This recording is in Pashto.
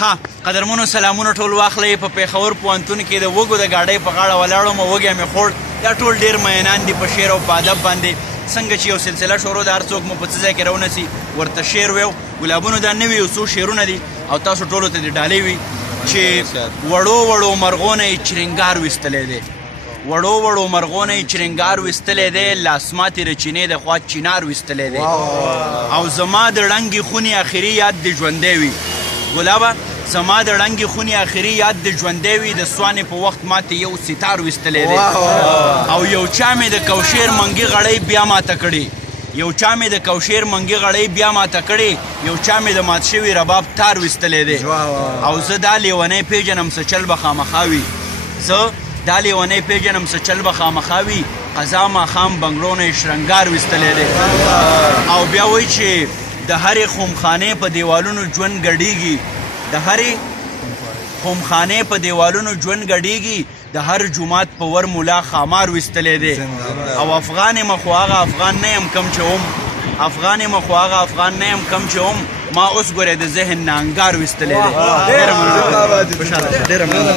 ها قدرمنو سلامونه ټول واخلئ په پېښور پوهنتون کې د وږو د ګاډۍ په غاړه ولاړم او وږی مې خوړ دا ټول ډېر مینان دي په شعر او په ادب باندې څنګه چې یو سلسله شروع ده هر څوک مو په څه ځای کې راونسي ورته شعر ویو ګلابونو دا نوي یو څو شعرونه دي او تاسو ټولو ته د ډالۍ وي چې وړو وړو مرغونه یې چرنګار ویستلی دی وړو وړو مرغونه یې چرنګار ویستلی دی لاسماتې رچینې د خوا چینار ویستلی دی او زما د ړنګې خونې آخري یاد د ژوندی وي ګلابه زما د ړنګې خونې آخري یاد د ژوندی وي د سوانې په وخت ماته یو ستار ویستلی دی او یو چا مې د کوشیر منګي غړۍ بیا ماته کړې یو چا مې د کوشیر منګي غړۍ بیا ماته کړې یو چا مې د مات شوي رباب تار ویستلی دی او زه دا لیونی پیژنم څه چل به خامخا وي زه دا لیونی پیژنم څه چل به خامخا وي قضا ماښام بنګړو نه یې شرنګار ویستلی دی او بیا وایي چې د هرې خومخانې په دیوالونو ژوند ګډېږي د هرې خومخانې په دیوالونو ژوند ګډېږي د هر جومات په ور ملا خامار ویستلی دی او افغان یم خو هغه افغان نه یم کم چې هم افغان یم خو هغه افغان نه یم کم چې هم ما اوس ګورې د ذهن نه انګار ویستلی دی ډېره مننه